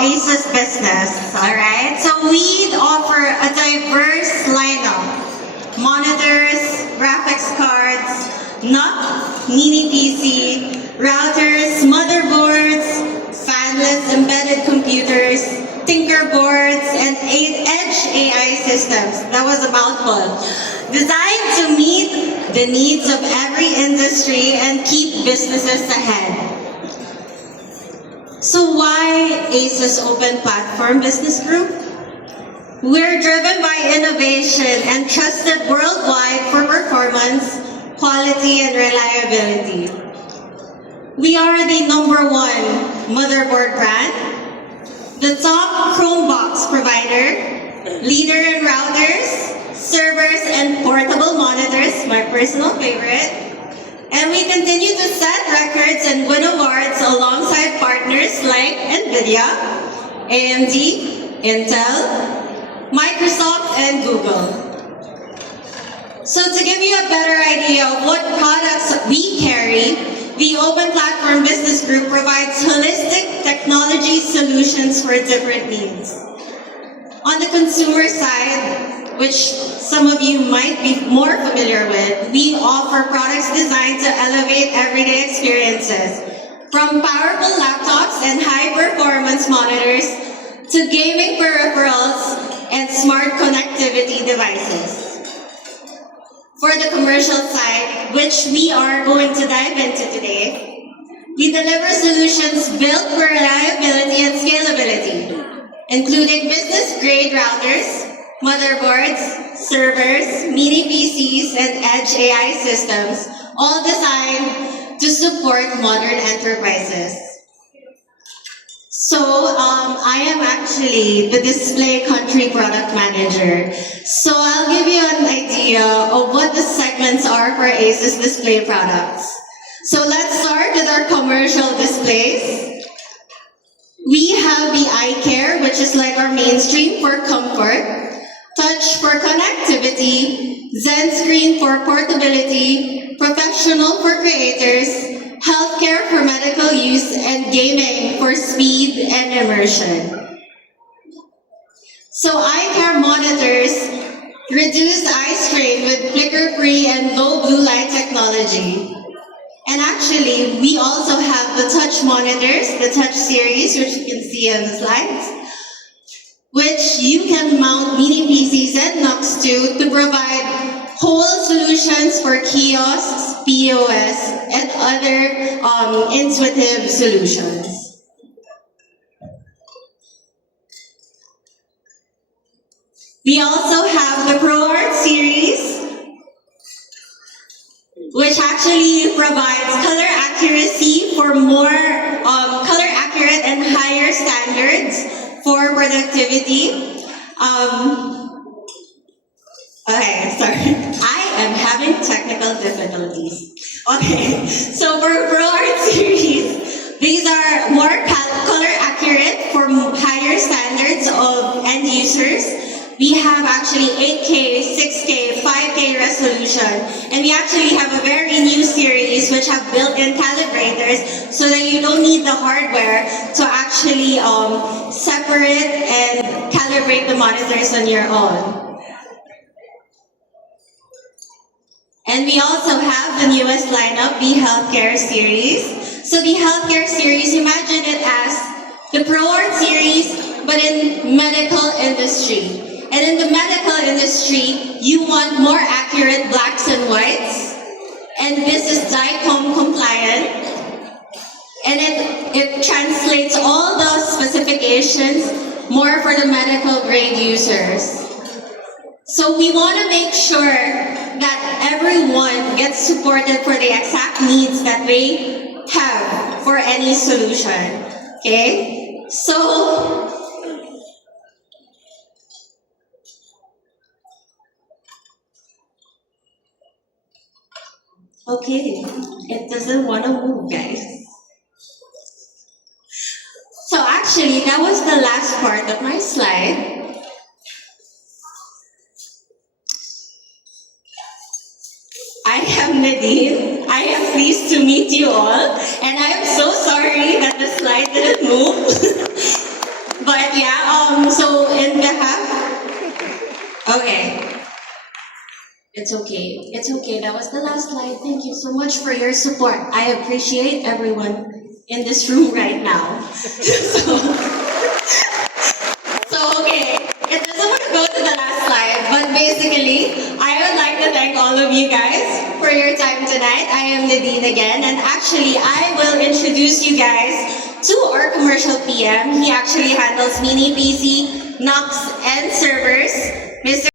ASUS business, alright? So we offer a diverse lineup. Monitors, graphics cards, NUC, mini PC, routers, motherboards, fanless embedded computers, Tinker boards, and edge AI systems. That was a mouthful. Designed to meet the needs of every industry and keep businesses ahead. So why ASUS Open Platform Business Group? We're driven by innovation and trusted worldwide for performance, quality, and reliability. We are the #1 motherboard brand, the top Chromebox provider, leader in routers, servers, and portable monitors, my personal favorite. And we continue to set records and win awards alongside partners like NVIDIA, AMD, Intel, Microsoft, and Google. So to give you a better idea of what products we carry, the Open Platform Business Group provides holistic technology solutions for different needs. On the consumer side, which some of you might be more familiar with, we offer products designed to elevate everyday experiences, from powerful laptops and high-performance monitors to gaming peripherals and smart connectivity devices. For the commercial side, which we are going to dive into today, we deliver solutions built for reliability and scalability, including business-grade routers, motherboards, servers, mini PCs, and edge AI systems, all designed to support modern enterprises. So I am actually the display country product manager. So I'll give you an idea of what the segments are for ASUS display products. So let's start with our commercial displays. We have the iCare, which is like our mainstream for comfort, Touch for connectivity, Zen Screen for portability, Professional for creators, Healthcare for medical use, and Gaming for speed and immersion. So iCare monitors reduce eye strain with flicker-free and low blue light technology. And actually, we also have the Touch monitors, the Touch series, which you can see on the slides, which you can mount mini PCs and NUCs to provide whole solutions for kiosks, POS, and other intuitive solutions. We also have the ProArt series, which actually provides color accuracy for more color accurate and higher standards for productivity. Okay, sorry. I am having technical difficulties. Okay, so for ProArt series, these are more color accurate for higher standards of end users. We have actually 8K, 6K, 5K resolution, and we actually have a very new series which have built-in calibrators so that you don't need the hardware to actually separate and calibrate the monitors on your own. And we also have the newest lineup, the Healthcare series. So the Healthcare series, imagine it as the ProArt series, but in medical industry. And in the medical industry, you want more accurate blacks and whites. And this is DICOM compliant. And it translates all the specifications more for the medical grade users. So we want to make sure that everyone gets supported for the exact needs that they have for any solution. Okay? So, okay, it doesn't want to move, guys. So actually, that was the last part of my slide. I am Nadine. I am pleased to meet you all. And I am so sorry that the slide didn't move. So in behalf, okay. It's okay. It's okay. That was the last slide. Thank you so much for your support. I appreciate everyone in this room right now. So okay. It doesn't want to go to the last slide, but basically, I would like to thank all of you guys for your time tonight. I am Nadine again, and actually, I will introduce you guys to our commercial PM. He actually handles mini PC, Knox, and servers. Mr.